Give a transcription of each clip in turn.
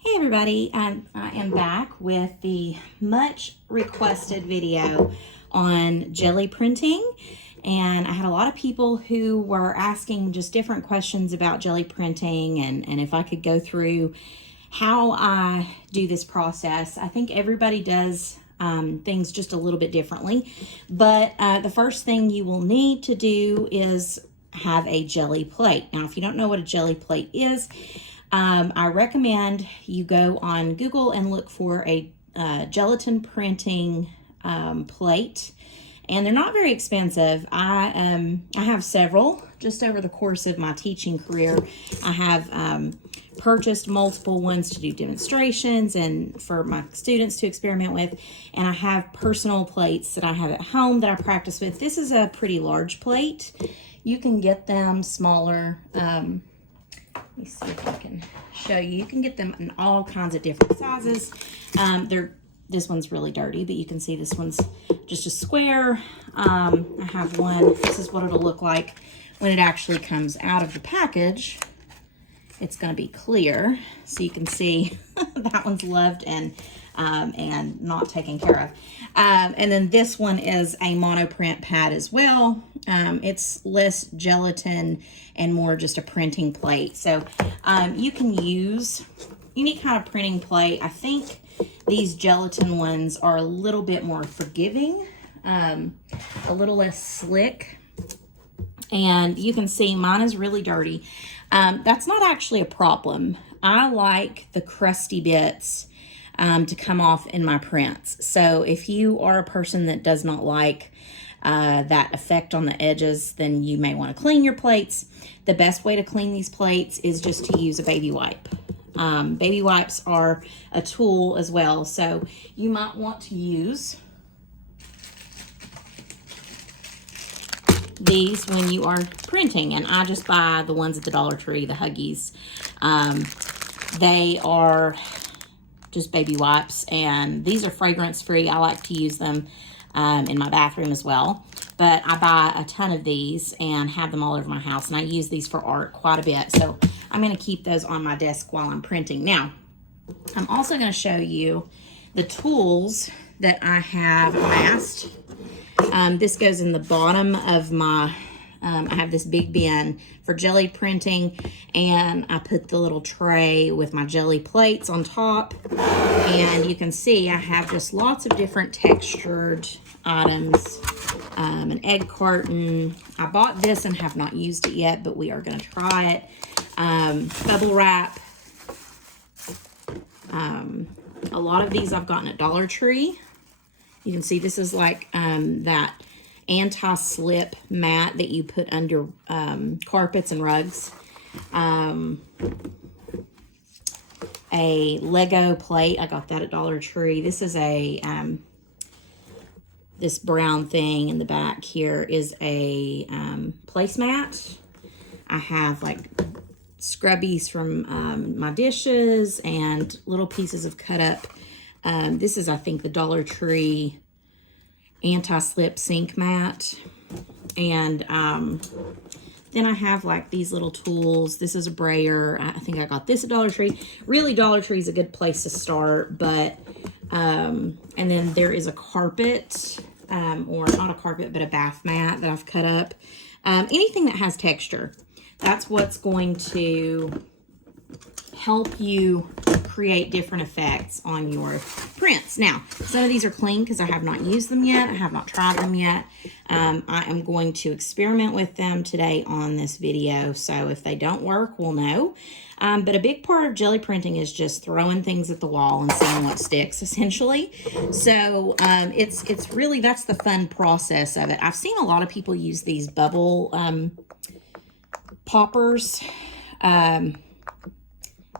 Hey everybody, I am back with the much requested video on Gelli Printing, and I had a lot of people who were asking just different questions about Gelli Printing and if I could go through how I do this process. I think everybody does things just a little bit differently, but the first thing you will need to do is have a Gelli plate. Now, if you don't know what a Gelli plate is, I recommend you go on Google and look for a gelatin printing plate, and they're not very expensive. I have several just over the course of my teaching career. I have purchased multiple ones to do demonstrations and for my students to experiment with, and I have personal plates that I have at home that I practice with. This is a pretty large plate. You can get them smaller. Let me see if I can show you. You can get them in all kinds of different sizes. This one's really dirty, but you can see this one's just a square. I have one. This is what it'll look like when it actually comes out of the package. It's going to be clear, so you can see that one's loved and not taken care of. And then this one is a monoprint pad as well. It's less gelatin and more just a printing plate. So you can use any kind of printing plate. I think these gelatin ones are a little bit more forgiving, a little less slick. And you can see mine is really dirty. That's not actually a problem. I like the crusty bits to come off in my prints. So if you are a person that does not like that effect on the edges, then you may want to clean your plates. The best way to clean these plates is just to use a baby wipe. Baby wipes are a tool as well, so you might want to use these when you are printing. And I just buy the ones at the Dollar Tree, the Huggies. They are just baby wipes, and these are fragrance free. I like to use them in my bathroom as well, but I buy a ton of these and have them all over my house, and I use these for art quite a bit, so I'm going to keep those on my desk while I'm printing. Now, I'm also going to show you the tools that I have amassed. This goes in the bottom of my I have this big bin for Gelli printing, and I put the little tray with my Gelli plates on top, and you can see I have just lots of different textured items. An egg carton. I bought this and have not used it yet, but we are going to try it. Bubble wrap. A lot of these I've gotten at Dollar Tree. You can see this is like that anti-slip mat that you put under carpets and rugs. A Lego plate, I got that at Dollar Tree. This is a this brown thing in the back here is a placemat. I have like scrubbies from my dishes and little pieces of cut up. This is, I think, the Dollar Tree anti-slip sink mat. And then I have like these little tools. This is a brayer. I think I got this at Dollar Tree. Really, Dollar Tree is a good place to start, but and then there is a carpet, or not a carpet, but a bath mat that I've cut up. Anything that has texture, that's what's going to help you create different effects on your prints. Now, some of these are clean because I have not used them yet. I have not tried them yet. I am going to experiment with them today on this video, so if they don't work, we'll know. But a big part of Gelli printing is just throwing things at the wall and seeing what sticks, essentially. So it's really, that's the fun process of it. I've seen a lot of people use these bubble poppers,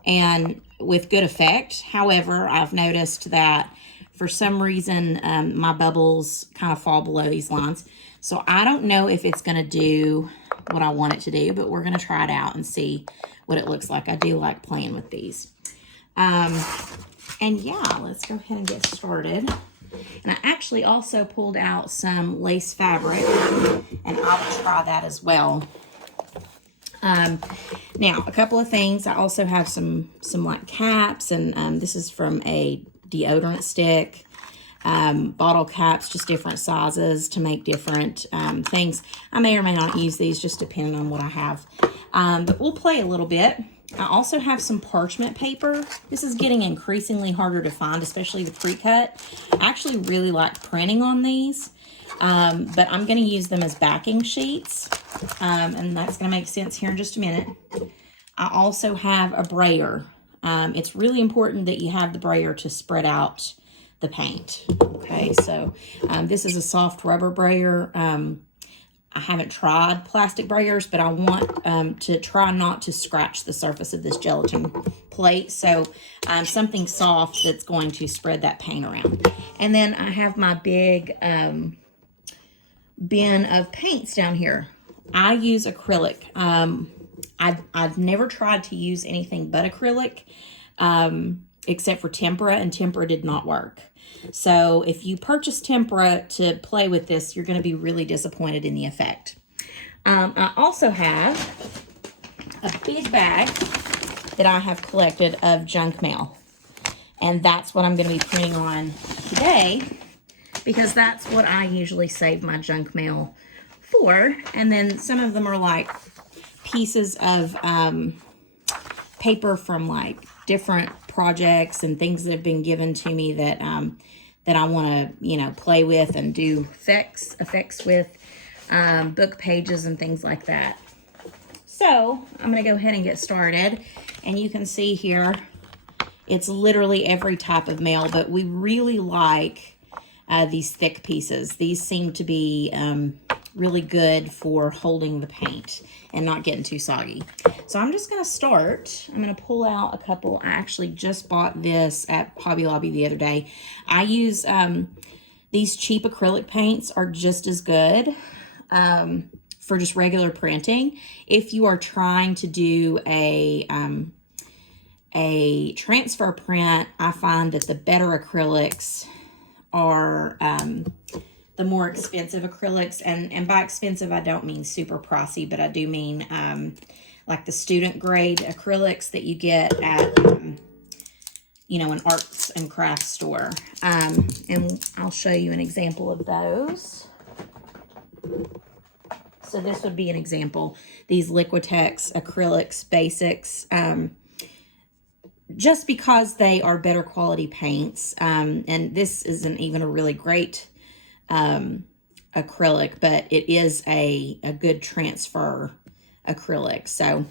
and with good effect. However, I've noticed that for some reason, my bubbles kind of fall below these lines. So I don't know if it's going to do what I want it to do, but we're going to try it out and see what it looks like. I do like playing with these. And yeah, let's go ahead and get started. And I actually also pulled out some lace fabric, and I'll try that as well. Now, a couple of things. I also have some like caps, and this is from a deodorant stick. Bottle caps, just different sizes to make different things. I may or may not use these, just depending on what I have. But we'll play a little bit. I also have some parchment paper. This is getting increasingly harder to find, especially the pre-cut. I actually really like printing on these, but I'm going to use them as backing sheets, and that's going to make sense here in just a minute. I also have a brayer. It's really important that you have the brayer to spread out the paint. Okay, so this is a soft rubber brayer. I haven't tried plastic brayers, but I want to try not to scratch the surface of this gelatin plate. So something soft that's going to spread that paint around. And then I have my big bin of paints down here. I use acrylic. I've never tried to use anything but acrylic, except for tempera, and tempera did not work. So if you purchase tempera to play with this, you're going to be really disappointed in the effect. I also have a big bag that I have collected of junk mail. And that's what I'm going to be printing on today, because that's what I usually save my junk mail for. And then some of them are like pieces of paper from like different projects and things that have been given to me that that I want to, play with and do effects with, book pages and things like that. So I'm going to go ahead and get started. And you can see here, it's literally every type of mail, but we really like these thick pieces. These seem to be really good for holding the paint and not getting too soggy. So I'm just going to start. I'm going to pull out a couple. I actually just bought this at Hobby Lobby the other day. I use these cheap acrylic paints are just as good for just regular printing. If you are trying to do a transfer print, I find that the better acrylics are the more expensive acrylics, and by expensive I don't mean super pricey, but I do mean like the student grade acrylics that you get at an arts and crafts store. And I'll show you an example of those. So this would be an example. These Liquitex acrylics basics, just because they are better quality paints, and this isn't even a really great acrylic, but it is a good transfer acrylic. So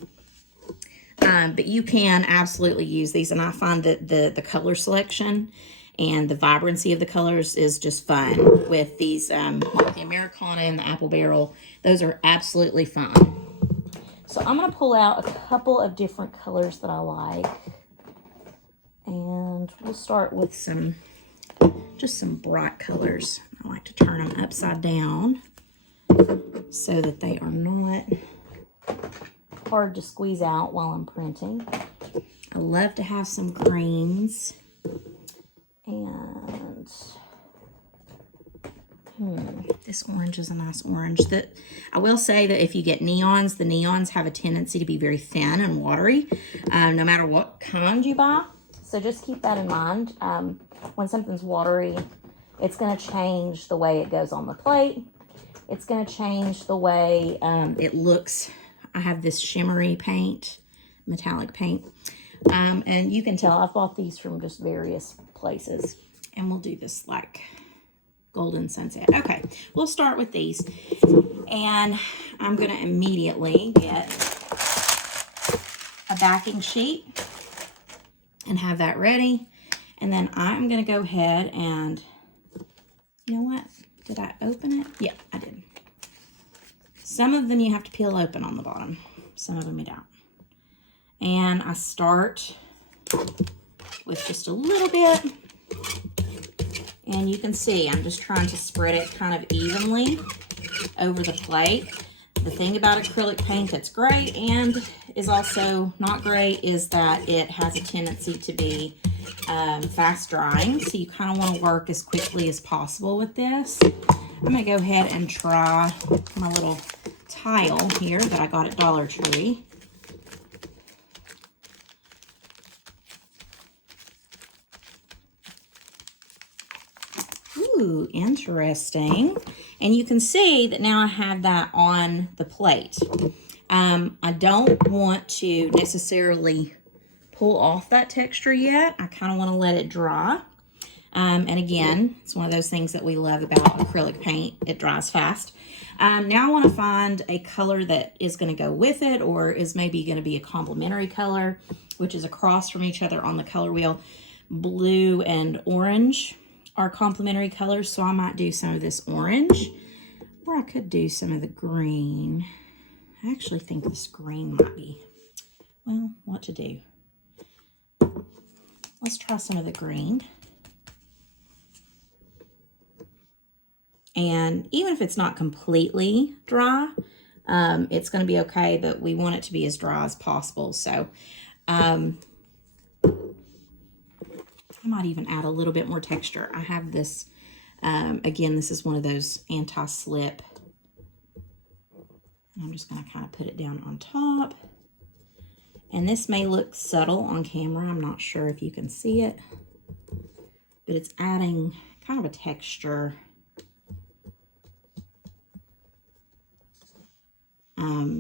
but you can absolutely use these, and I find that the color selection and the vibrancy of the colors is just fun with these, like the Americana and the Apple Barrel. Those are absolutely fun. So I'm going to pull out a couple of different colors that I like, and we'll start with just some bright colors. I like to turn them upside down so that they are not hard to squeeze out while I'm printing. I love to have some greens, and this orange is a nice orange. I will say that if you get neons, the neons have a tendency to be very thin and watery, no matter what kind you buy. So just keep that in mind. When something's watery, it's going to change the way it goes on the plate. It's going to change the way it looks. I have this shimmery paint, metallic paint. And you can tell I've bought these from just various places. And we'll do this like golden sunset. Okay, we'll start with these. And I'm going to immediately get a backing sheet and have that ready. And then I'm going to go ahead and, you know what? Did I open it? Yeah, I did. Some of them you have to peel open on the bottom. Some of them you don't. And I start with just a little bit. And you can see I'm just trying to spread it kind of evenly over the plate. The thing about acrylic paint that's great and is also not great is that it has a tendency to be fast drying. So you kind of want to work as quickly as possible with this. I'm going to go ahead and try my little tile here that I got at Dollar Tree. Ooh, interesting. And you can see that now I have that on the plate. I don't want to necessarily pull off that texture yet. I kind of want to let it dry. And again, it's one of those things that we love about acrylic paint. It dries fast. Now I want to find a color that is going to go with it, or is maybe going to be a complementary color, which is across from each other on the color wheel. Blue and orange are complementary colors, so I might do some of this orange, or I could do some of the green. I actually think this green might be, well, what to do. Let's try some of the green. And even if it's not completely dry, it's going to be okay, but we want it to be as dry as possible. So I might even add a little bit more texture. I have this, again, this is one of those anti-slip. I'm just going to kind of put it down on top. And this may look subtle on camera. I'm not sure if you can see it, but it's adding kind of a texture.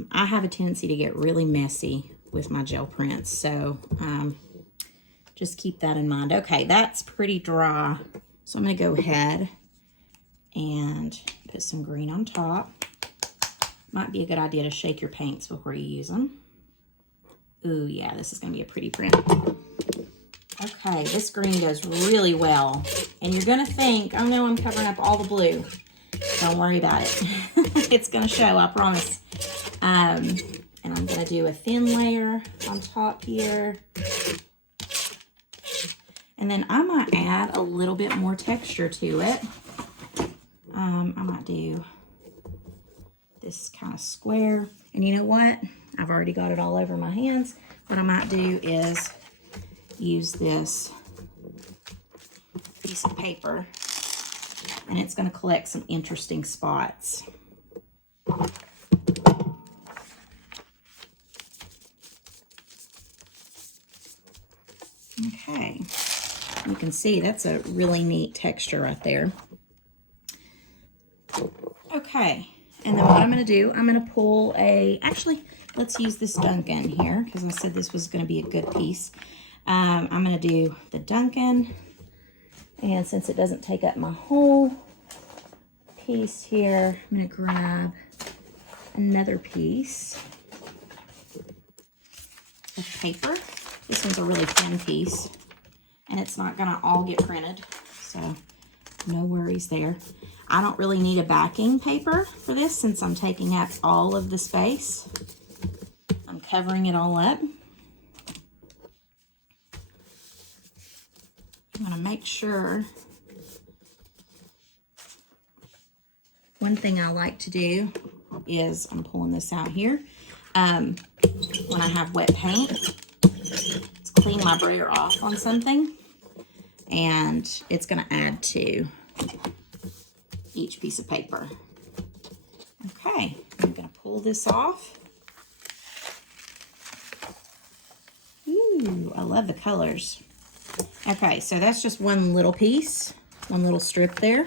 I have a tendency to get really messy with my gel prints, so just keep that in mind. Okay, that's pretty dry, so I'm going to go ahead and put some green on top. Might be a good idea to shake your paints before you use them. Ooh, yeah, this is going to be a pretty print. Okay, this green goes really well, and you're going to think, oh no, I'm covering up all the blue. Don't worry about it. It's going to show, I promise. And I'm going to do a thin layer on top here. And then I might add a little bit more texture to it. I might do this kind of square. And you know what? I've already got it all over my hands. What I might do is use this piece of paper, and it's going to collect some interesting spots. Okay, you can see that's a really neat texture right there. Okay, and then what I'm going to do, I'm going to pull actually, let's use this Duncan here, because I said this was going to be a good piece. I'm going to do the Duncan, and since it doesn't take up my whole piece here, I'm going to grab another piece of paper. This one's a really thin piece, and it's not going to all get printed, so no worries there. I don't really need a backing paper for this since I'm taking up all of the space. I'm covering it all up. I'm going to make sure. One thing I like to do is, I'm pulling this out here, when I have wet paint, is clean my brayer off on something, and it's going to add to each piece of paper. Okay, I'm going to pull this off. Ooh, I love the colors. Okay, so that's just one little piece, one little strip there.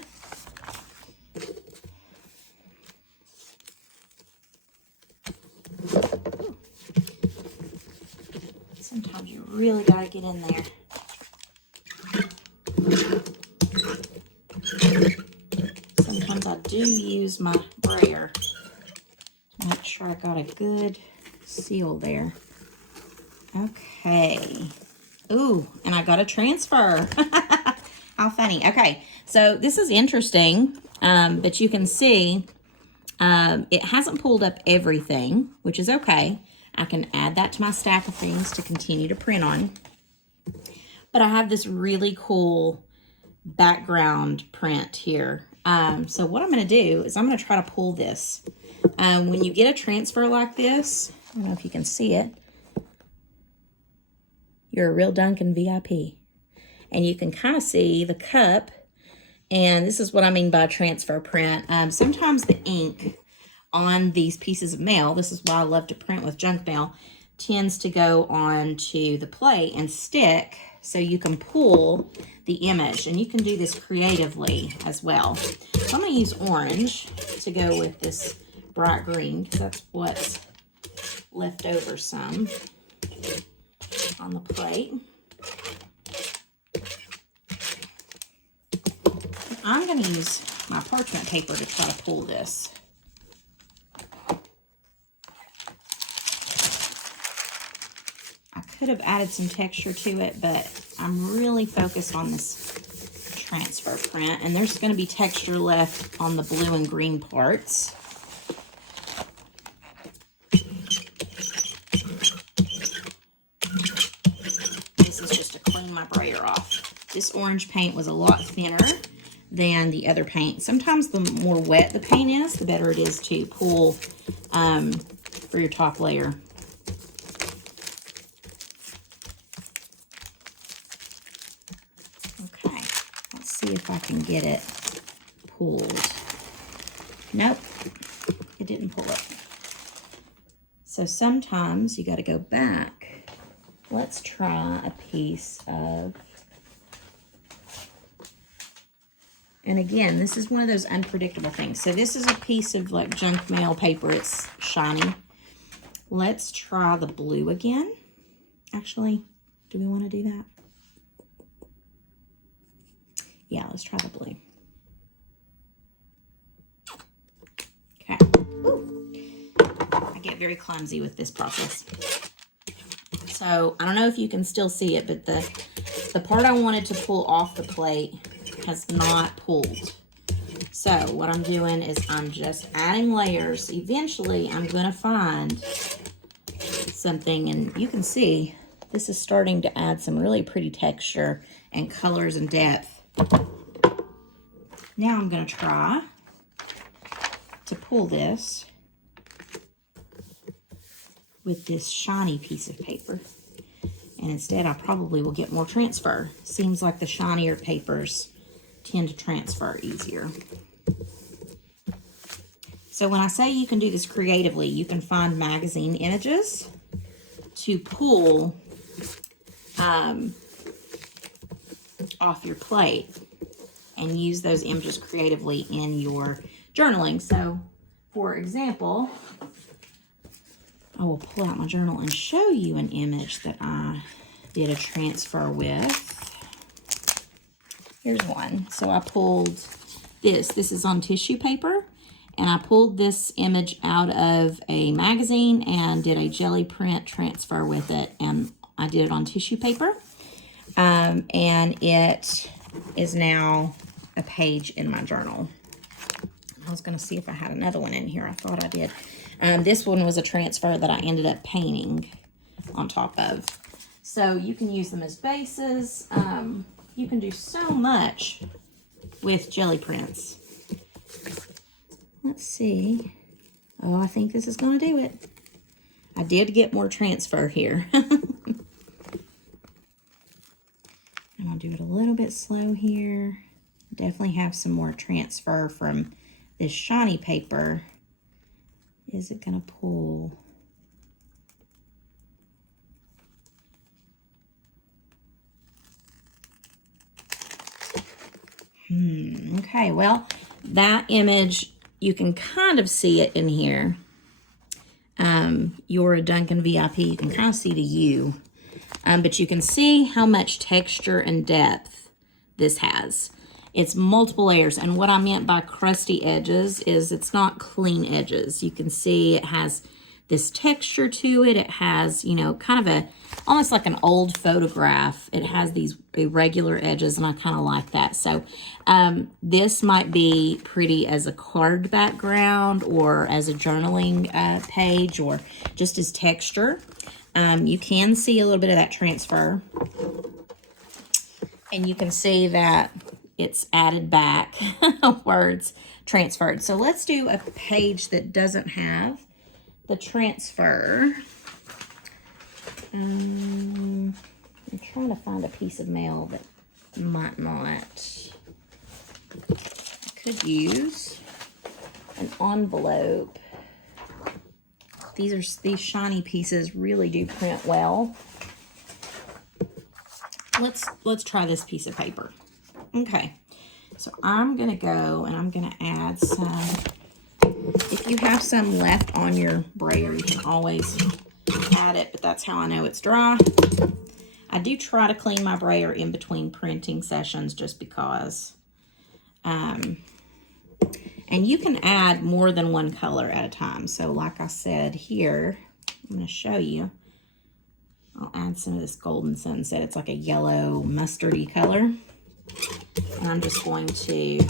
Sometimes you really got to get in there. Sometimes I do use my brayer to make sure I got a good seal there. Okay. Ooh, and I got a transfer. How funny. Okay, so this is interesting, but you can see it hasn't pulled up everything, which is okay. I can add that to my stack of things to continue to print on. But I have this really cool background print here. So what I'm going to do is I'm going to try to pull this. When you get a transfer like this, I don't know if you can see it, you're a real Duncan VIP. And you can kind of see the cup, and this is what I mean by transfer print. Sometimes the ink on these pieces of mail, this is why I love to print with junk mail, tends to go onto the plate and stick so you can pull the image. And you can do this creatively as well. So I'm going to use orange to go with this bright green because that's what's left over some on the plate. I'm going to use my parchment paper to try to pull this. I could have added some texture to it, but I'm really focused on this transfer print, and there's going to be texture left on the blue and green parts. This is just to clean my brayer off. This orange paint was a lot thinner than the other paint. Sometimes the more wet the paint is, the better it is to pull for your top layer. Okay, let's see if I can get it pulled. Nope, it didn't pull it. So sometimes you got to go back. Let's try a piece of, and again, this is one of those unpredictable things. So this is a piece of like junk mail paper. It's shiny. Let's try the blue again. Actually, do we want to do that? Yeah, let's try the blue. Okay. Ooh. I get very clumsy with this process. So I don't know if you can still see it, but the part I wanted to pull off the plate has not pulled. So what I'm doing is I'm just adding layers. Eventually I'm going to find something, and you can see this is starting to add some really pretty texture and colors and depth. Now I'm going to try to pull this with this shiny piece of paper. And instead I probably will get more transfer. Seems like the shinier papers tend to transfer easier. So when I say you can do this creatively, you can find magazine images to pull off your plate and use those images creatively in your journaling. So for example, I will pull out my journal and show you an image that I did a transfer with. Here's one. So I pulled this. This is on tissue paper, and I pulled this image out of a magazine and did a Gelli print transfer with it, and I did it on tissue paper. And it is now a page in my journal. I was going to see if I had another one in here. I thought I did. This one was a transfer that I ended up painting on top of. So you can use them as bases. You can do so much with Gelli prints. Let's see. Oh, I think this is going to do it. I did get more transfer here. I'm going to do it a little bit slow here. Definitely have some more transfer from this shiny paper. Is it going to pull? Okay, well, that image, you can kind of see it in here. You're a Duncan VIP, you can kind of see the U. But you can see how much texture and depth this has. It's multiple layers, and what I meant by crusty edges is it's not clean edges. You can see it has this texture to it. It has, you know, kind of almost like an old photograph. It has these irregular edges, and I kind of like that. So this might be pretty as a card background or as a journaling page or just as texture. You can see a little bit of that transfer, and you can see that it's added back words transferred. So let's do a page that doesn't have the transfer. I'm trying to find a piece of mail that might not. I could use an envelope these shiny pieces really do print well. Let's try this piece of paper. Okay, so I'm gonna go and I'm gonna add some. If you have some left on your brayer, you can always add it, but that's how I know it's dry. I do try to clean my brayer in between printing sessions just because. And you can add more than one color at a time. So like I said here, I'm going to show you. I'll add some of this Golden Sunset. It's like a yellow mustardy color. And I'm just going to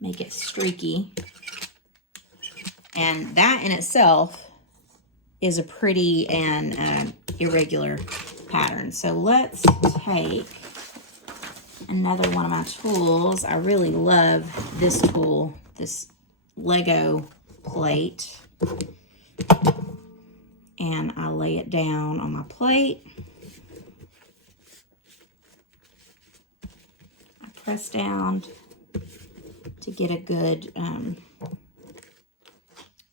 make it streaky. And that in itself is a pretty and irregular pattern. So let's take another one of my tools. I really love this tool, this Lego plate. And I lay it down on my plate. I press down to get a good,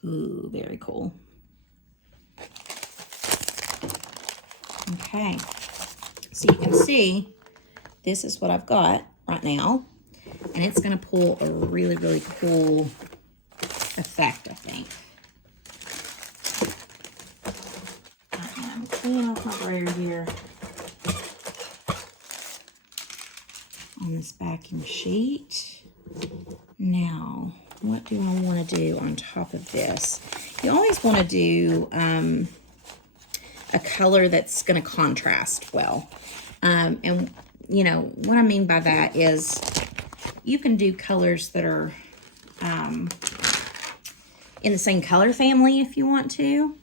ooh, very cool. Okay, so you can see this is what I've got right now, and it's going to pull a really, really cool effect, I think. I'm cleaning off my brayer here on this backing sheet. Now, what do I want to do on top of this? You always want to do a color that's going to contrast well. And you know, what I mean by that is you can do colors that are in the same color family if you want to.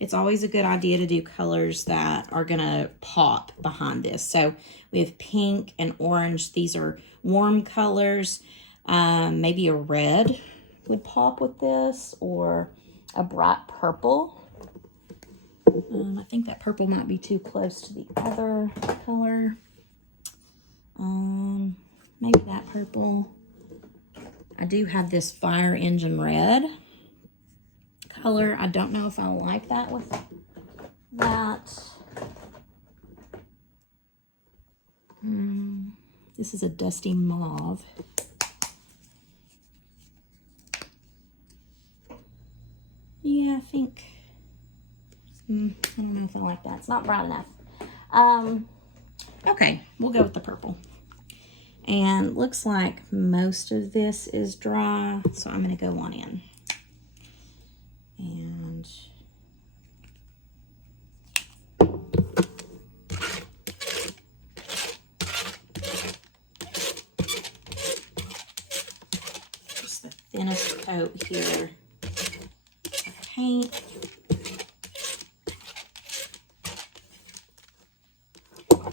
It's always a good idea to do colors that are going to pop behind this. So we have pink and orange. These are warm colors. Maybe a red would pop with this, or a bright purple. I think that purple might be too close to the other color. Maybe that purple. I do have this fire engine red color. I don't know if I like that with that. This is a dusty mauve. Yeah, I think, I don't know if I like that. It's not bright enough. Okay, we'll go with the purple. And looks like most of this is dry, so I'm going to go on in. And just the thinnest coat here of paint.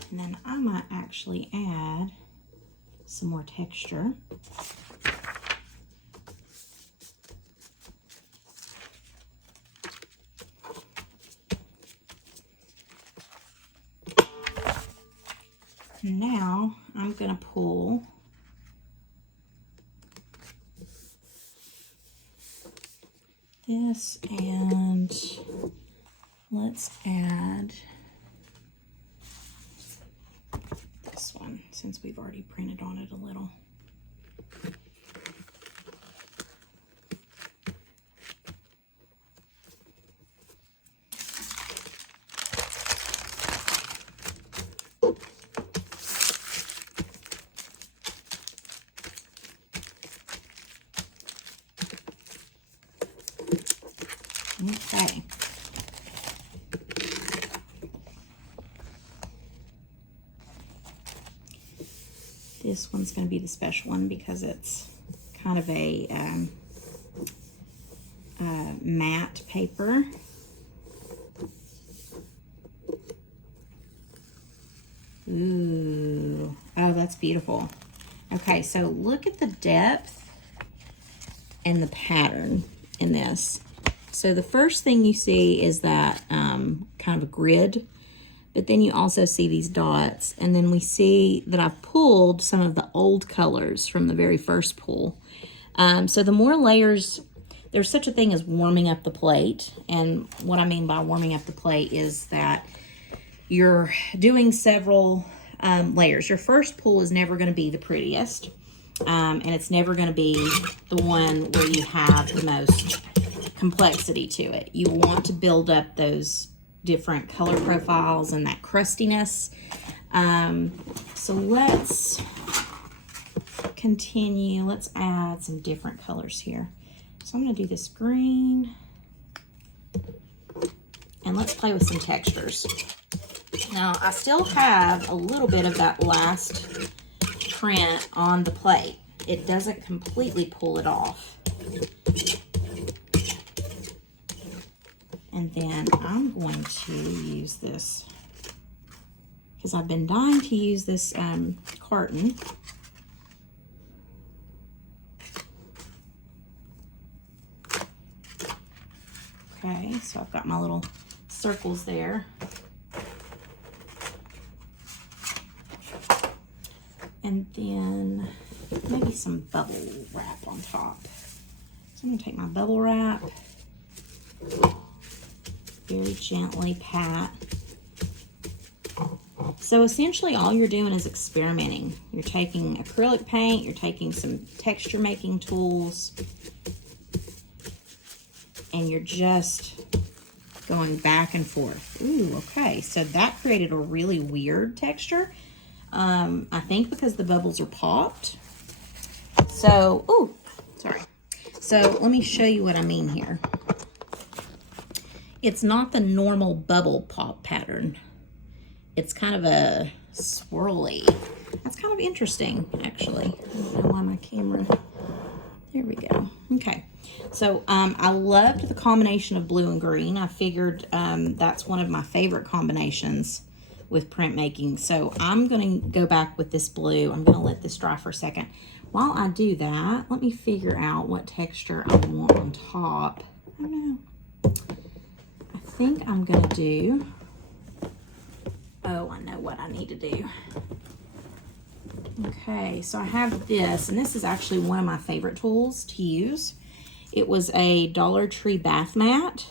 And then I might actually add some more texture. Now I'm going to pull this, and let's add this one since we've already printed on it a little. Okay. This one's going to be the special one because it's kind of a matte paper. Ooh, oh, that's beautiful. Okay, so look at the depth and the pattern in this. So the first thing you see is that kind of a grid, but then you also see these dots, and then we see that I've pulled some of the old colors from the very first pull. So the more layers, there's such a thing as warming up the plate. And what I mean by warming up the plate is that you're doing several layers. Your first pull is never going to be the prettiest. And it's never going to be the one where you have the most complexity to it. You want to build up those different color profiles and that crustiness. So let's continue. Let's add some different colors here. So I'm going to do this green. And let's play with some textures. Now, I still have a little bit of that last print on the plate. It doesn't completely pull it off. And then I'm going to use this, because I've been dying to use this carton. Okay, so I've got my little circles there. And then maybe some bubble wrap on top. So I'm going to take my bubble wrap, very gently pat. So essentially all you're doing is experimenting. You're taking acrylic paint, you're taking some texture making tools, and you're just going back and forth. Ooh, okay, so that created a really weird texture. I think because the bubbles are popped. So, ooh, sorry. So let me show you what I mean here. It's not the normal bubble pop pattern. It's kind of a swirly. That's kind of interesting, actually. I don't know why my camera, there we go. Okay, so I loved the combination of blue and green. I figured that's one of my favorite combinations with printmaking. So I'm going to go back with this blue. I'm going to let this dry for a second. While I do that, let me figure out what texture I want on top. I don't know. I think I'm going to do, oh, I know what I need to do. Okay, so I have this, and this is actually one of my favorite tools to use. It was a Dollar Tree bath mat,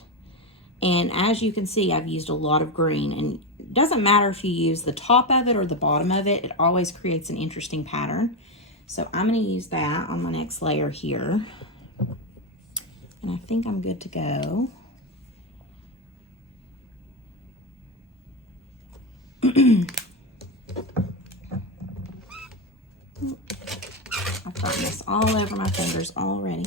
and as you can see, I've used a lot of green, and it doesn't matter if you use the top of it or the bottom of it, it always creates an interesting pattern. So I'm going to use that on my next layer here, and I think I'm good to go. I've gotten this all over my fingers already.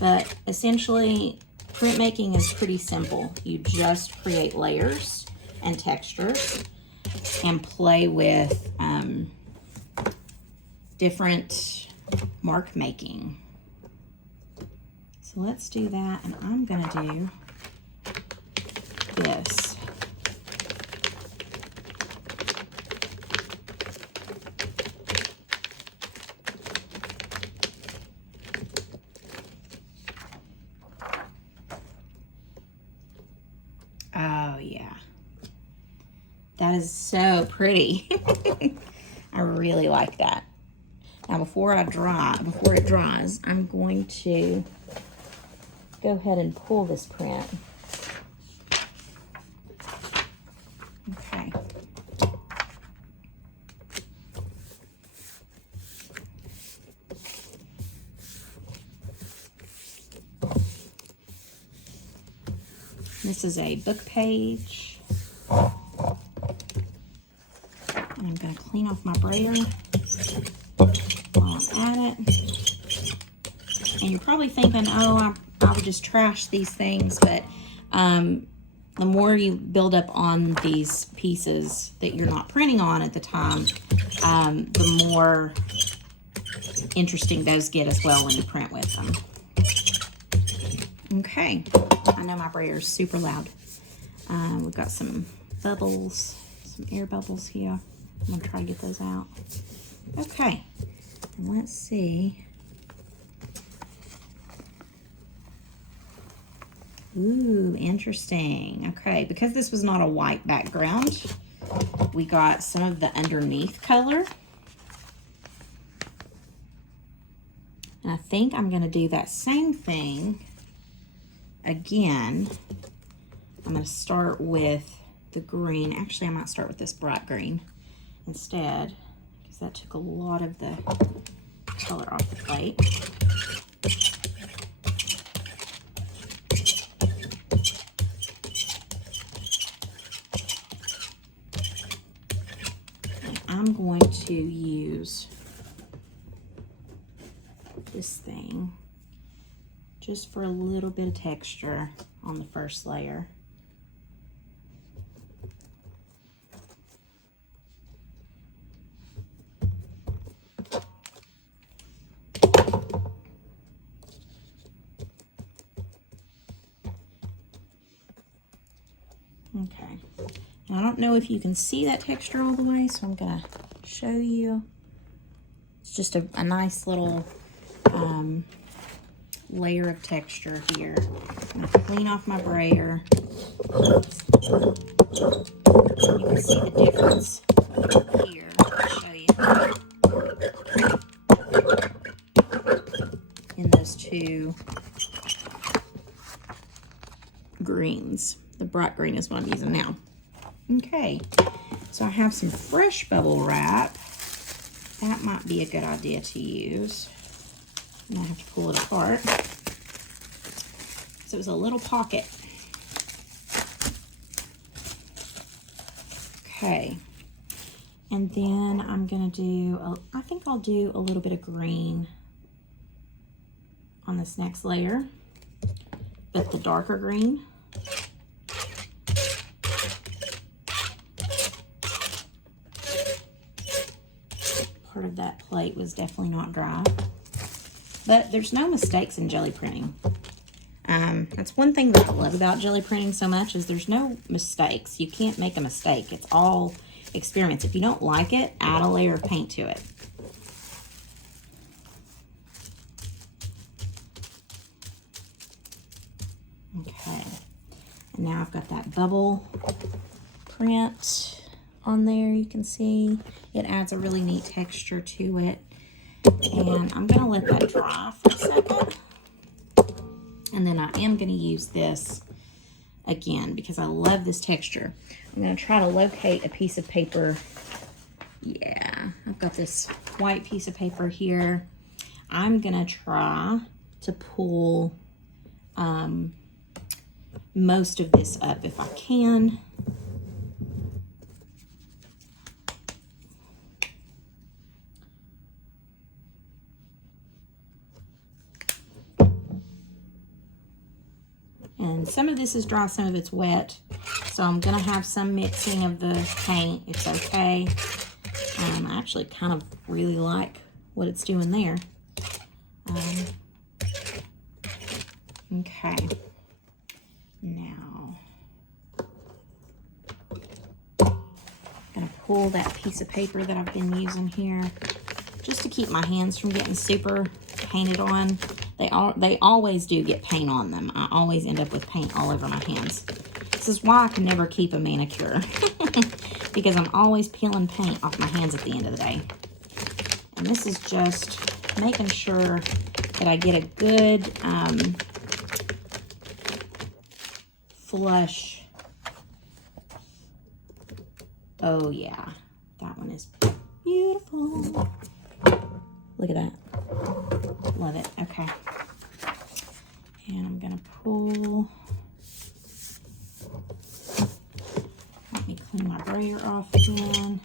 But essentially, printmaking is pretty simple. You just create layers and textures and play with different mark making. So let's do that, and I'm gonna do this. Oh yeah, that is so pretty. I really like that. Now before it dries, I'm going to go ahead and pull this print. Okay. This is a book page. And I'm going to clean off my brayer while I'm at it. And you're probably thinking, oh, I would just trash these things, but the more you build up on these pieces that you're not printing on at the time, the more interesting those get as well when you print with them. Okay, I know my brayer is super loud. We've got some bubbles, some air bubbles here. I'm gonna try to get those out. Okay, and let's see. Ooh, interesting. Okay, because this was not a white background, we got some of the underneath color. I think I'm going to do that same thing again. I'm going to start with the green. Actually, I might start with this bright green instead, because that took a lot of the color off the plate. And I'm going to use this thing just for a little bit of texture on the first layer. Okay, and I don't know if you can see that texture all the way, so I'm gonna show you. It's just a nice little layer of texture here. I'm gonna clean off my brayer. You can see the difference here. I'll show you. In those two greens. The bright green is what I'm using now. Okay, so I have some fresh bubble wrap. That might be a good idea to use. And I have to pull it apart. So it was a little pocket. Okay, and then I'm gonna do, I think I'll do a little bit of green on this next layer, but the darker green. Part of that plate was definitely not dry, but there's no mistakes in gelli printing. That's one thing that I love about gelli printing so much, is there's no mistakes. You can't make a mistake. It's all experience. If you don't like it, add a layer of paint to it. Okay, and now I've got that bubble print on there. You can see it adds a really neat texture to it. And I'm gonna let that dry for a second. And then I am gonna use this again because I love this texture. I'm gonna try to locate a piece of paper. Yeah, I've got this white piece of paper here. I'm gonna try to pull most of this up if I can. And some of this is dry, some of it's wet. So I'm gonna have some mixing of the paint. It's okay. I actually kind of really like what it's doing there. Okay. Now, I'm gonna pull that piece of paper that I've been using here just to keep my hands from getting super painted on. They always do get paint on them. I always end up with paint all over my hands. This is why I can never keep a manicure because I'm always peeling paint off my hands at the end of the day. And this is just making sure that I get a good flush. Oh yeah, that one is beautiful. Look at that. Love it. Okay. And I'm gonna pull. Let me clean my brayer off again.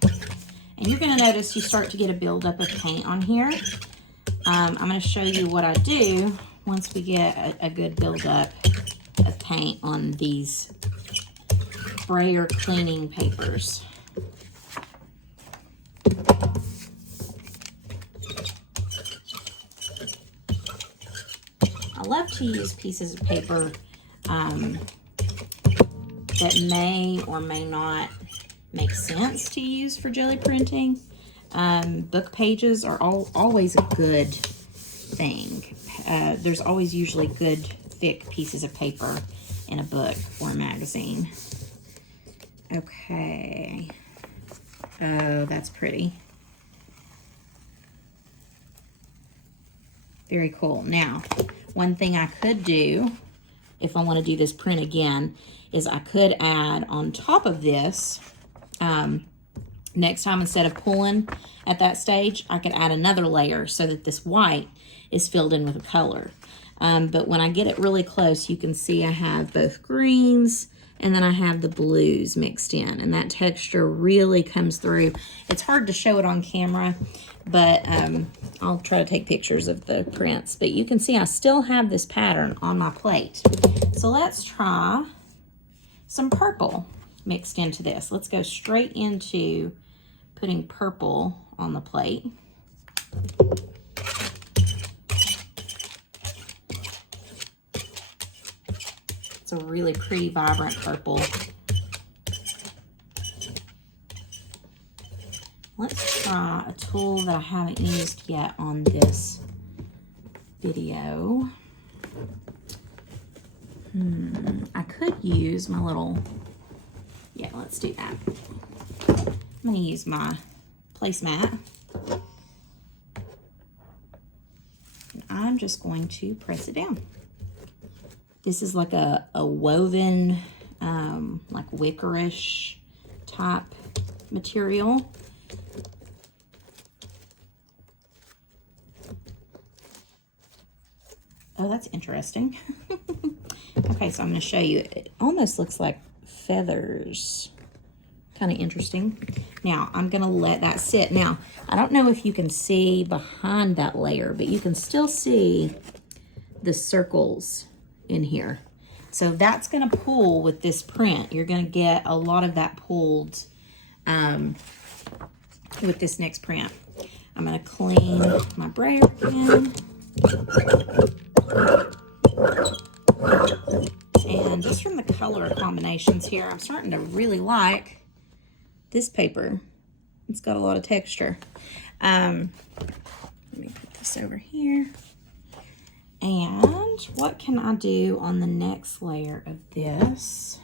And you're gonna notice you start to get a buildup of paint on here. I'm gonna show you what I do once we get a good buildup of paint on these brayer cleaning papers. I love to use pieces of paper that may or may not make sense to use for gelli printing. Book pages are always a good thing. There's always usually good thick pieces of paper in a book or a magazine. Okay. Oh, that's pretty. Very cool. Now, one thing I could do, if I want to do this print again, is I could add on top of this, next time instead of pulling at that stage, I could add another layer so that this white is filled in with a color. But when I get it really close, you can see I have both greens and then I have the blues mixed in, and that texture really comes through. It's hard to show it on camera, but I'll try to take pictures of the prints. But you can see I still have this pattern on my plate. So let's try some purple mixed into this. Let's go straight into putting purple on the plate. It's a really pretty, vibrant purple. Let's try a tool that I haven't used yet on this video. I could use my little, yeah, let's do that. I'm gonna use my placemat. And I'm just going to press it down. This is like a woven, like wickerish type material. Oh, that's interesting. Okay, so I'm going to show you. It almost looks like feathers. Kind of interesting. Now, I'm going to let that sit. Now, I don't know if you can see behind that layer, but you can still see the circles in here. So that's going to pull with this print. You're going to get a lot of that pulled with this next print. I'm going to clean my brayer again. And just from the color combinations here, I'm starting to really like this paper. It's got a lot of texture. Let me put this over here. And what can I do on the next layer of this?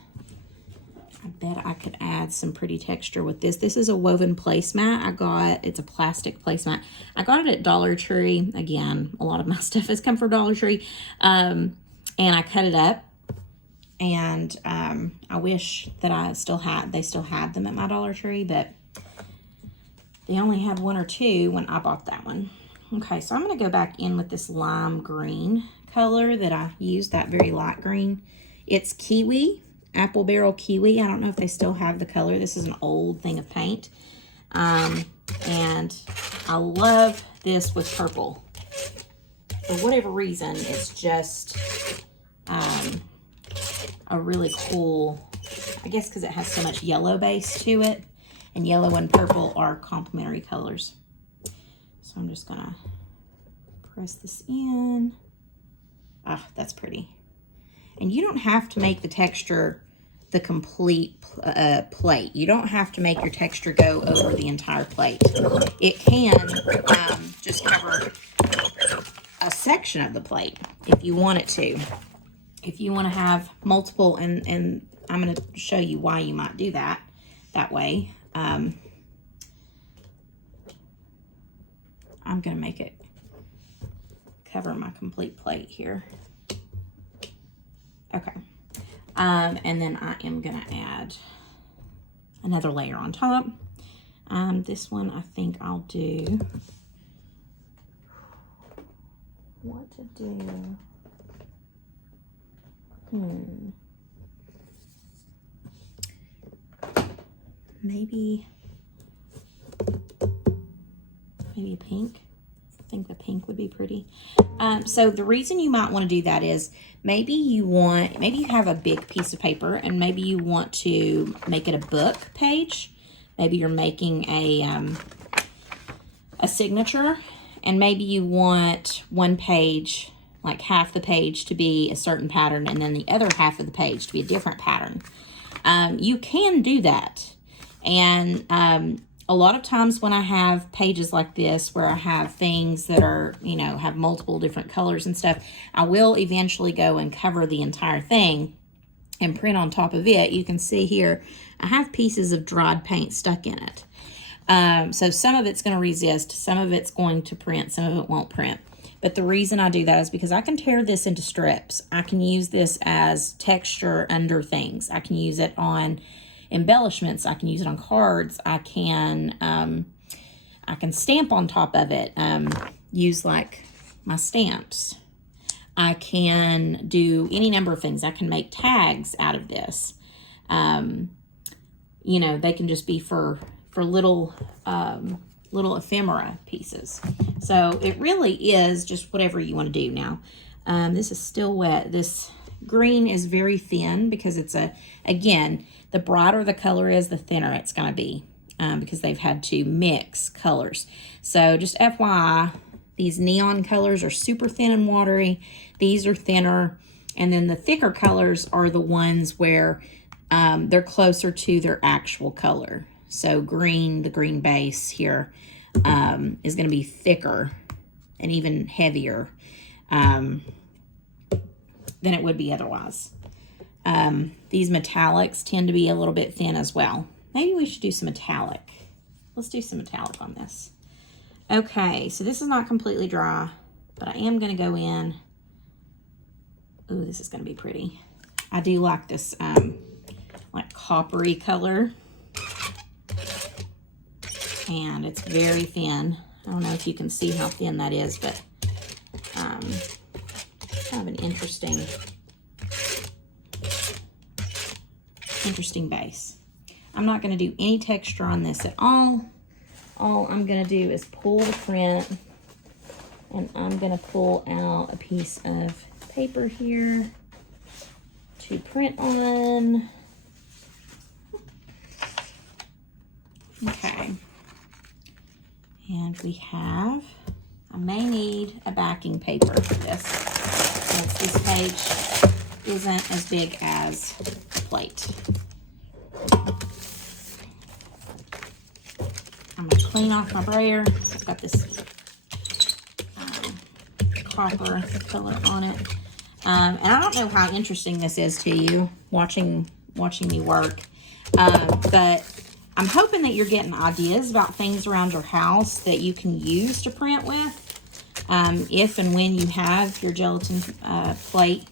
I bet I could add some pretty texture with this. This is a woven placemat. It's a plastic placemat. I got it at Dollar Tree. Again, a lot of my stuff has come from Dollar Tree. And I cut it up. And I wish that they still had them at my Dollar Tree, but they only had one or two when I bought that one. Okay, so I'm going to go back in with this lime green color that I used, that very light green. It's kiwi, apple barrel kiwi. I don't know if they still have the color. This is an old thing of paint. And I love this with purple. For whatever reason, it's just a really cool, I guess because it has so much yellow base to it. And yellow and purple are complementary colors. So I'm just gonna press this in. Ah, that's pretty. And you don't have to make the texture the complete plate. You don't have to make your texture go over the entire plate. It can just cover a section of the plate if you want it to. If you want to have multiple, and I'm going to show you why you might do that way. I'm going to make it cover my complete plate here. Okay. And then I am going to add another layer on top. This one I think I'll do. What to do? Maybe pink. I think the pink would be pretty. So the reason you might want to do that is maybe you have a big piece of paper and maybe you want to make it a book page. Maybe you're making a signature, and maybe you want one page, like half the page, to be a certain pattern and then the other half of the page to be a different pattern. You can do that. And a lot of times when I have pages like this where I have things that are, have multiple different colors and stuff, I will eventually go and cover the entire thing and print on top of it. You can see here, I have pieces of dried paint stuck in it. So some of it's going to resist, some of it's going to print, some of it won't print. But the reason I do that is because I can tear this into strips. I can use this as texture under things. I can use it on embellishments. I can use it on cards. I can stamp on top of it. Use like my stamps. I can do any number of things. I can make tags out of this. You know, they can just be for little little ephemera pieces. So it really is just whatever you want to do. Now, this is still wet. This green is very thin because it's again, the brighter the color is, the thinner it's going to be, because they've had to mix colors. So just FYI, these neon colors are super thin and watery. These are thinner. And then the thicker colors are the ones where they're closer to their actual color. So green, the green base here, is going to be thicker and even heavier than it would be otherwise. These metallics tend to be a little bit thin as well. Maybe we should do some metallic. Let's do some metallic on this. Okay, so this is not completely dry, but I am going to go in. Ooh, this is going to be pretty. I do like this like coppery color. And it's very thin. I don't know if you can see how thin that is, but kind of an interesting base. I'm not going to do any texture on this at all. All I'm going to do is pull the print, and I'm going to pull out a piece of paper here to print on. Okay. And we have, I may need a backing paper for this, since this page isn't as big as the plate. I'm going to clean off my brayer. I've got this copper color on it. And I don't know how interesting this is to you, watching me work, but I'm hoping that you're getting ideas about things around your house that you can use to print with. If and when you have your gelatin plate,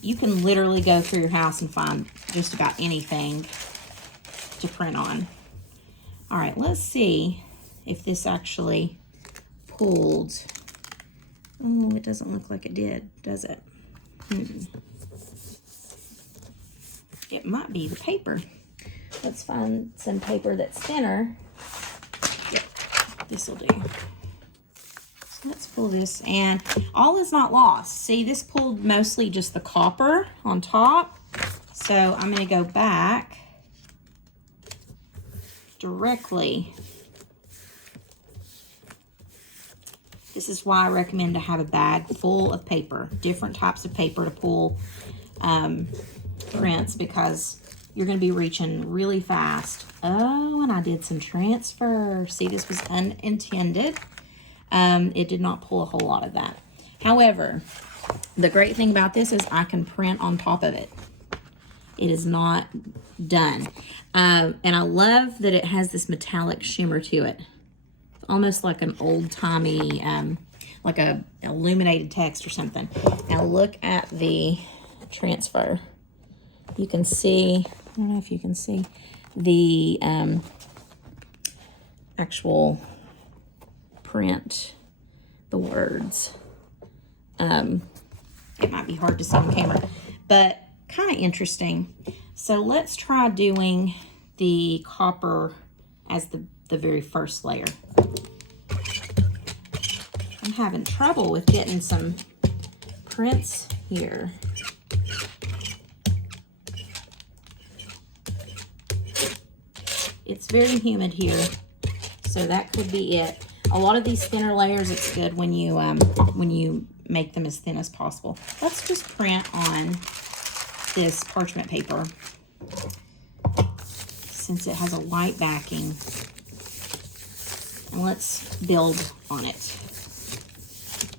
you can literally go through your house and find just about anything to print on. All right, let's see if this actually pulled. Oh, it doesn't look like it did, does it? It might be the paper. Let's find some paper that's thinner. Yep, this will do. So let's pull this, and all is not lost. See, this pulled mostly just the copper on top. So I'm going to go back directly. This is why I recommend to have a bag full of paper, different types of paper to pull prints, because you're going to be reaching really fast. Oh, and I did some transfer. See, this was unintended. It did not pull a whole lot of that. However, the great thing about this is I can print on top of it. It is not done. And I love that it has this metallic shimmer to it. It's almost like an old-timey, like a illuminated text or something. Now look at the transfer. You can see, I don't know if you can see the actual print, the words. It might be hard to see on camera, but kind of interesting. So let's try doing the copper as the very first layer. I'm having trouble with getting some prints here. It's very humid here, so that could be it. A lot of these thinner layers, it's good when you make them as thin as possible. Let's just print on this parchment paper since it has a white backing, and let's build on it.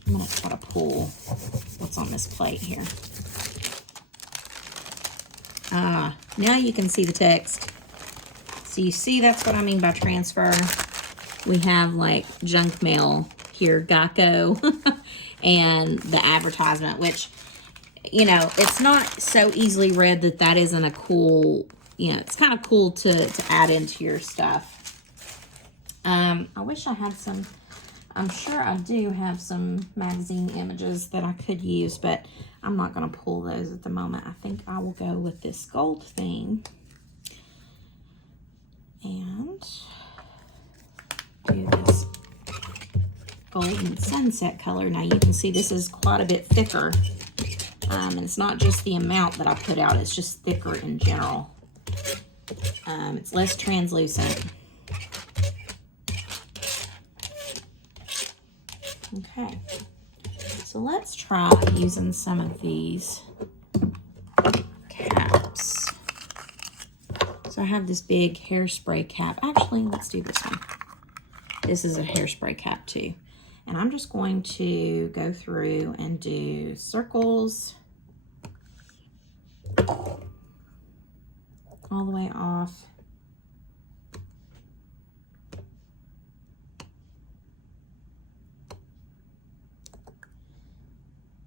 I'm going to try to pull what's on this plate here. Now you can see the text. So you see, that's what I mean by transfer. we have like junk mail here, Geico, and the advertisement, which, you know, it's not so easily read that that isn't a cool, you know, it's kind of cool to add into your stuff. I wish I had some, I'm sure I do have some magazine images that I could use, but I'm not going to pull those at the moment. I think I will go with this gold theme and do this golden sunset color. Now you can see this is quite a bit thicker, and it's not just the amount that I put out, it's just thicker in general. It's less translucent. Okay, so let's try using some of these caps. So I have this big hairspray cap. Actually, let's do this one. This is a hairspray cap too. And I'm just going to go through and do circles all the way off.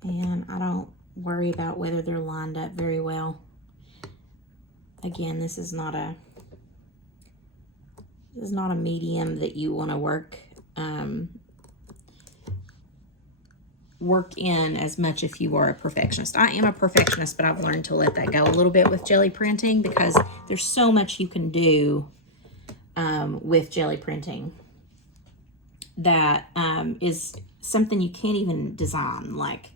And I don't worry about whether they're lined up very well. Again, this is not a medium that you want to work in as much if you are a perfectionist. I am a perfectionist, but I've learned to let that go a little bit with Gelli Printing because there's so much you can do with Gelli Printing that is something you can't even design. Like,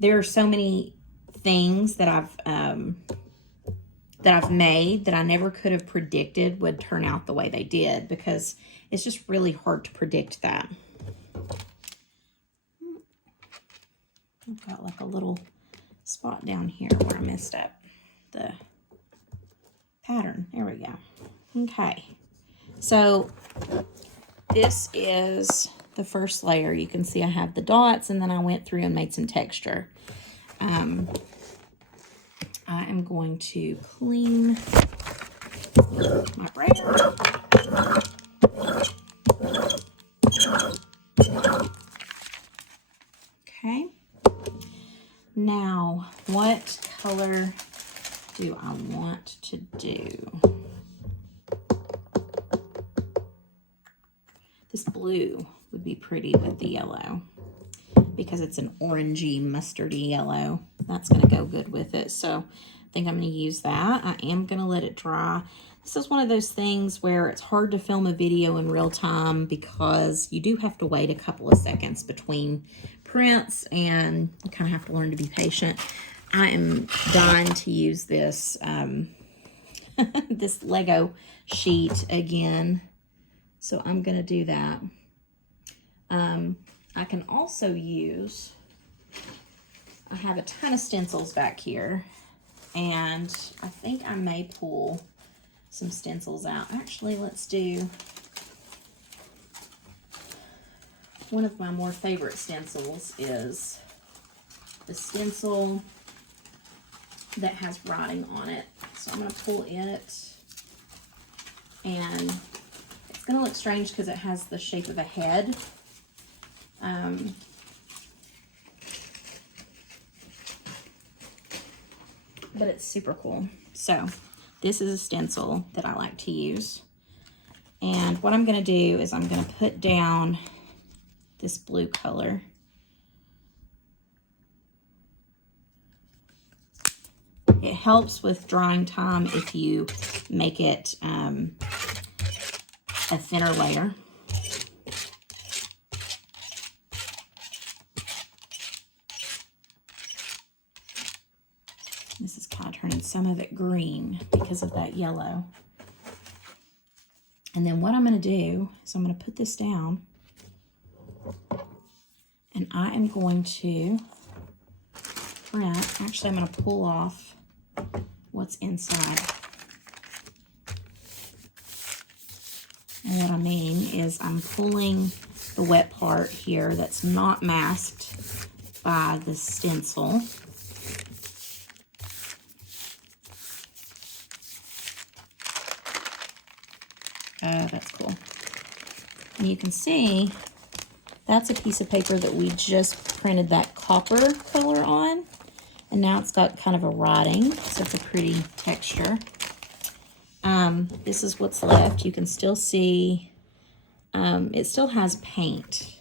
there are so many things that I've made that I never could have predicted would turn out the way they did, because it's just really hard to predict that. I've got like a little spot down here where I messed up the pattern. There we go. Okay, so this is the first layer. You can see I have the dots, and then I went through and made some texture. I am going to clean my brayer. Okay. Now, what color do I want to do? This blue would be pretty with the yellow because it's an orangey, mustardy yellow. That's going to go good with it. So I think I'm going to use that. I am going to let it dry. This is one of those things where it's hard to film a video in real time because you do have to wait a couple of seconds between prints, and you kind of have to learn to be patient. I am dying to use this this Lego sheet again, so I'm going to do that. I can also use, I have a ton of stencils back here, and I think I may pull some stencils out. Actually, let's do one of my more favorite stencils is the stencil that has writing on it. So I'm going to pull it, and it's going to look strange because it has the shape of a head. But it's super cool. So this is a stencil that I like to use. And what I'm going to do is I'm going to put down this blue color. It helps with drying time if you make it a thinner layer. This is kind of turning some of it green because of that yellow. And then what I'm going to do is I'm going to put this down, and I am going to print. Actually, I'm going to pull off what's inside. And what I mean is I'm pulling the wet part here that's not masked by the stencil. That's cool. And you can see that's a piece of paper that we just printed that copper color on. And now it's got kind of a rotting, so it's a pretty texture. This is what's left. You can still see it still has paint.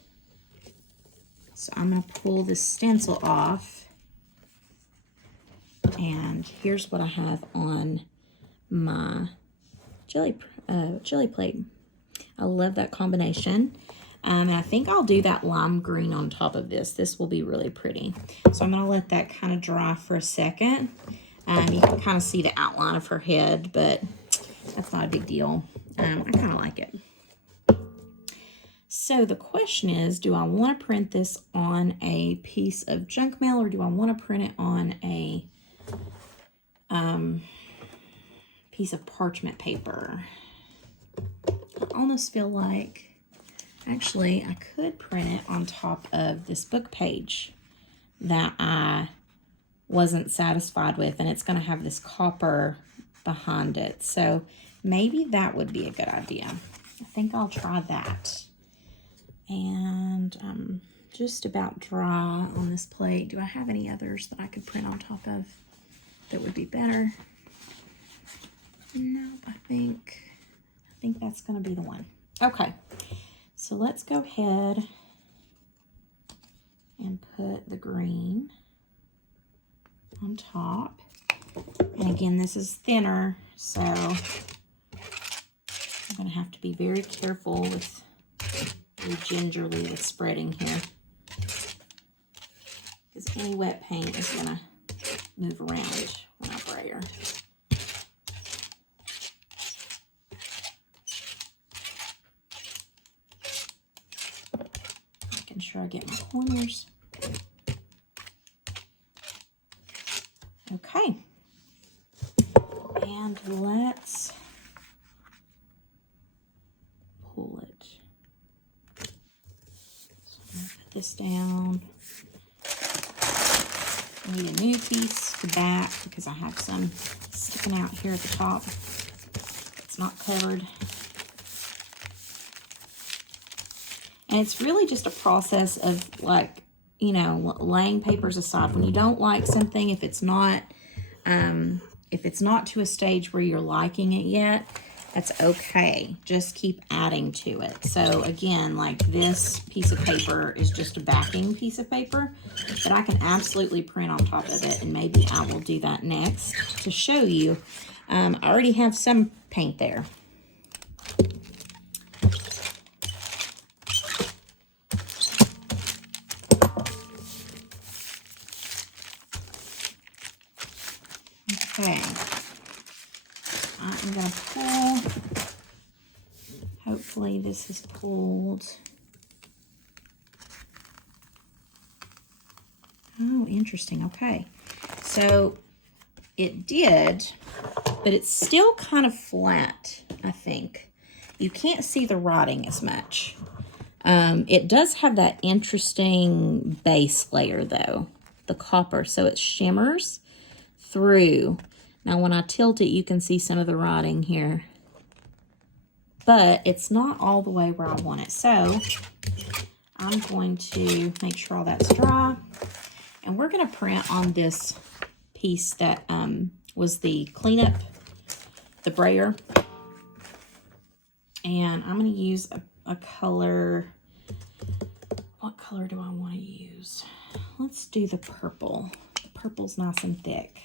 So I'm going to pull this stencil off. And here's what I have on my jelly plate. I love that combination. And I think I'll do that lime green on top of this. This will be really pretty. So I'm going to let that kind of dry for a second. You can kind of see the outline of her head, but that's not a big deal. I kind of like it. So the question is, do I want to print this on a piece of junk mail, or do I want to print it on a piece of parchment paper? I almost feel like, actually, I could print it on top of this book page that I wasn't satisfied with, and it's going to have this copper behind it. So maybe that would be a good idea. I think I'll try that. And I'm just about dry on this plate. Do I have any others that I could print on top of that would be better? No, I think that's going to be the one. Okay, so let's go ahead and put the green on top. And again, this is thinner, so I'm going to have to be very careful with gingerly with spreading here, because any wet paint is going to move around when I brayer. Making sure I get my corners. Okay, and let's pull it. Put this down. I need a new piece to back because I have some sticking out here at the top. It's not covered. And it's really just a process of, like, you know, laying papers aside. When you don't like something, if it's not to a stage where you're liking it yet, that's okay. Just keep adding to it. So again, like this piece of paper is just a backing piece of paper that I can absolutely print on top of it, and maybe I will do that next to show you. I already have some paint there. Okay. I'm going to pull, hopefully this is pulled. Oh, interesting. Okay. So it did, but it's still kind of flat, I think. You can't see the writing as much. It does have that interesting base layer though, the copper, so it shimmers through. Now, when I tilt it, you can see some of the writing here, but it's not all the way where I want it. So I'm going to make sure all that's dry, and we're going to print on this piece that was the cleanup, the brayer. And I'm going to use a color. What color do I want to use? Let's do the purple. The purple's nice and thick,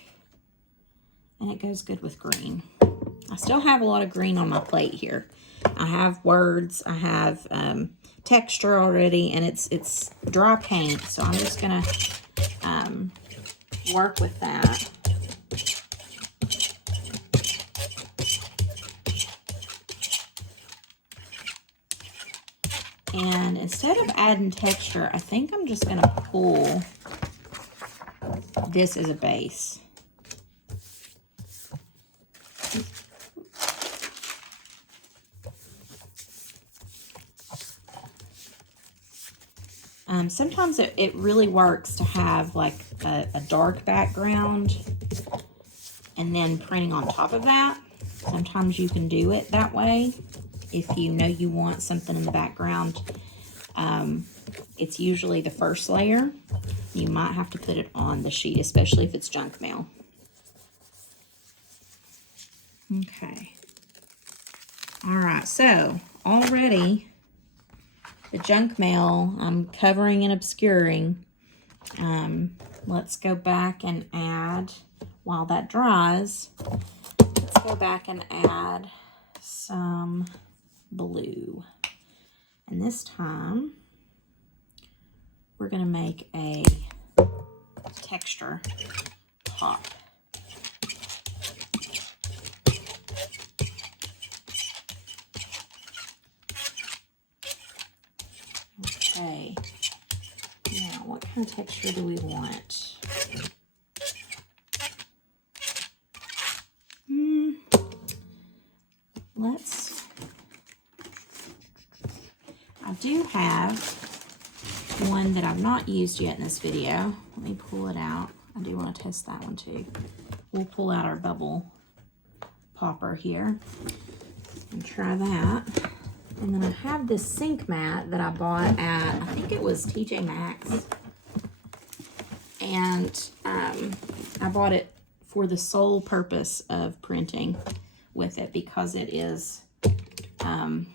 and it goes good with green. I still have a lot of green on my plate here. I have words, I have texture already, and it's dry paint, so I'm just gonna work with that. And instead of adding texture, I think I'm just gonna pull this as a base. Sometimes it really works to have like a dark background and then printing on top of that. Sometimes you can do it that way. if you know you want something in the background. It's usually the first layer. You might have to put it on the sheet, especially if it's junk mail. Okay. All right, so already the junk mail I'm covering and obscuring. Let's go back and add, while that dries, let's go back and add some blue. And this time, we're going to make a texture pop. Okay, now what kind of texture do we want? I do have one that I've not used yet in this video. Let me pull it out. I do want to test that one too. We'll pull out our bubble popper here and try that. And then I have this sink mat that I bought at, I think it was TJ Maxx. And I bought it for the sole purpose of printing with it because it is an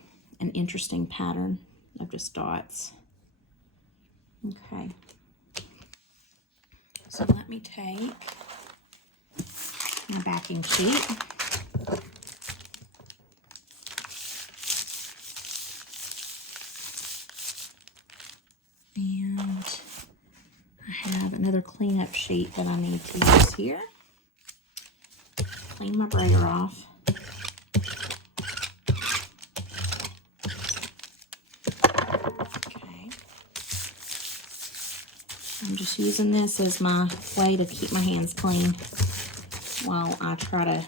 interesting pattern of just dots. Okay. So let me take my backing sheet. And I have another cleanup sheet that I need to use here. Clean my brayer off. Okay. I'm just using this as my way to keep my hands clean while I try to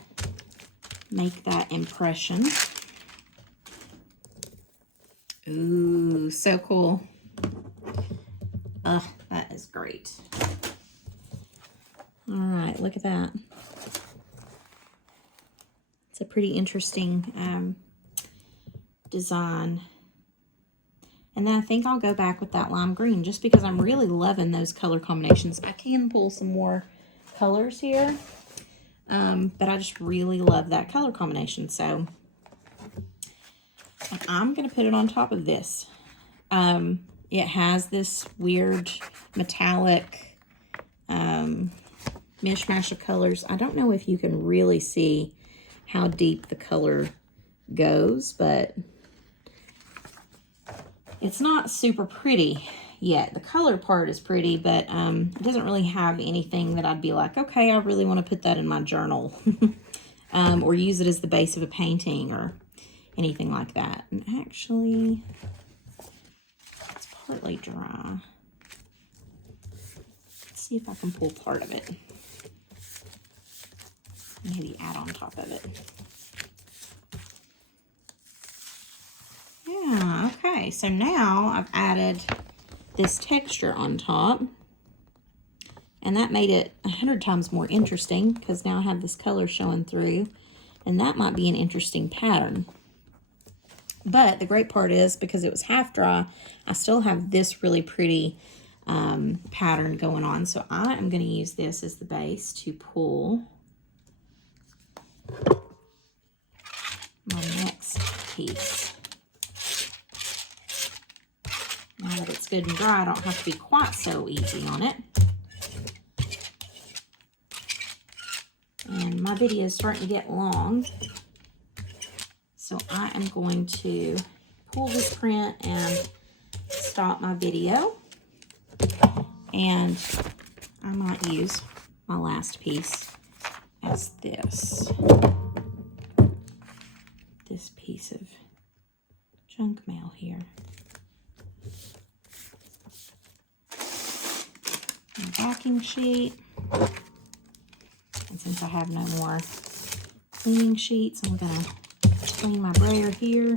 make that impression. Ooh, so cool. That is great. All right, look at that. It's a pretty interesting design. And then I think I'll go back with that lime green just because I'm really loving those color combinations. I can pull some more colors here, but I just really love that color combination. So I'm going to put it on top of this. It has this weird metallic mishmash of colors. I don't know if you can really see how deep the color goes, but it's not super pretty yet. The color part is pretty, but it doesn't really have anything that I'd be like, okay, I really want to put that in my journal or use it as the base of a painting or anything like that. And actually, it's partly dry. Let's see if I can pull part of it. Maybe add on top of it. Yeah, okay, so now I've added this texture on top, and that made it 100 times more interesting because now I have this color showing through, and that might be an interesting pattern. But the great part is, because it was half dry, I still have this really pretty pattern going on. So I am going to use this as the base to pull my next piece. Now that it's good and dry, I don't have to be quite so easy on it. And my video is starting to get long, so I am going to pull this print and stop my video. And I might use my last piece as this piece of junk mail here. My backing sheet. And since I have no more cleaning sheets, I'm going to clean my brayer here.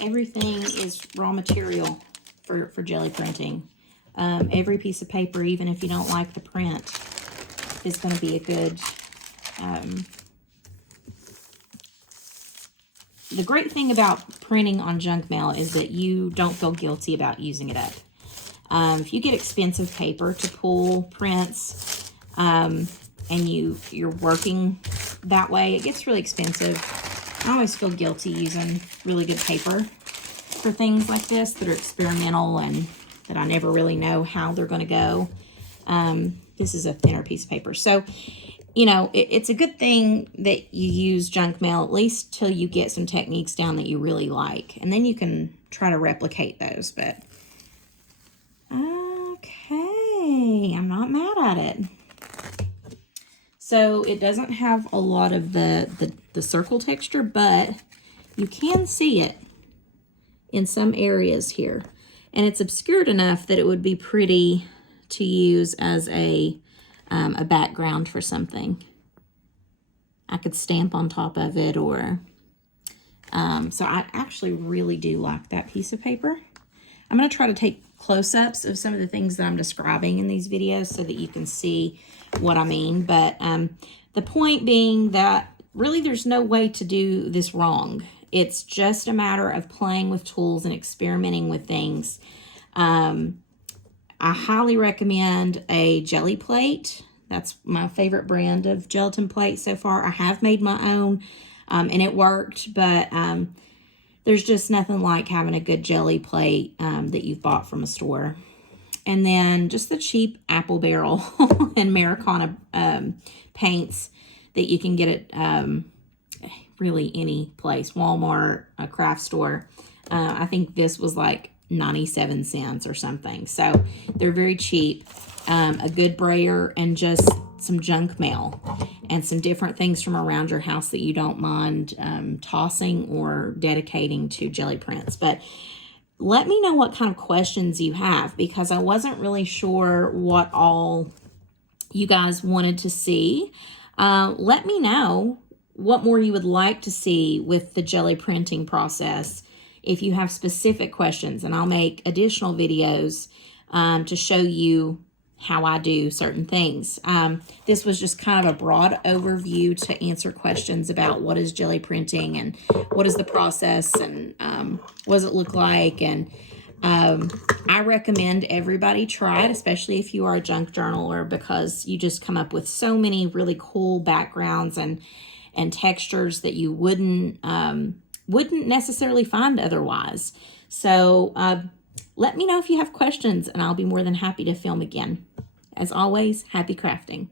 Everything is raw material for Gelli Printing. Every piece of paper, even if you don't like the print, is going to be a good the great thing about printing on junk mail is that you don't feel guilty about using it up. If you get expensive paper to pull prints, and you're working that way, it gets really expensive. I always feel guilty using really good paper for things like this that are experimental and that I never really know how they're going to go. This is a thinner piece of paper. So, you know, it's a good thing that you use junk mail, at least till you get some techniques down that you really like. And then you can try to replicate those. But, okay, I'm not mad at it. So it doesn't have a lot of the circle texture, but you can see it in some areas here. And it's obscured enough that it would be pretty to use as a background for something. I could stamp on top of it, or so I actually really do like that piece of paper. I'm going to try to take close-ups of some of the things that I'm describing in these videos so that you can see what I mean. But the point being that really there's no way to do this wrong. It's just a matter of playing with tools and experimenting with things. I highly recommend a jelly plate. That's my favorite brand of gelatin plate so far. I have made my own, and it worked, but there's just nothing like having a good jelly plate that you've bought from a store. And then just the cheap apple barrel and Americana paints that you can get at really any place, Walmart, a craft store. I think this was like 97 cents or something. So they're very cheap. A good brayer and just some junk mail and some different things from around your house that you don't mind tossing or dedicating to jelly prints. But let me know what kind of questions you have, because I wasn't really sure what all you guys wanted to see. Let me know what more you would like to see with the jelly printing process if you have specific questions, and I'll make additional videos to show you how I do certain things. This was just kind of a broad overview to answer questions about what is jelly printing and what is the process and what does it look like. And I recommend everybody try it, especially if you are a junk journaler, because you just come up with so many really cool backgrounds and textures that you wouldn't necessarily find otherwise. So let me know if you have questions, and I'll be more than happy to film again. As always, happy crafting.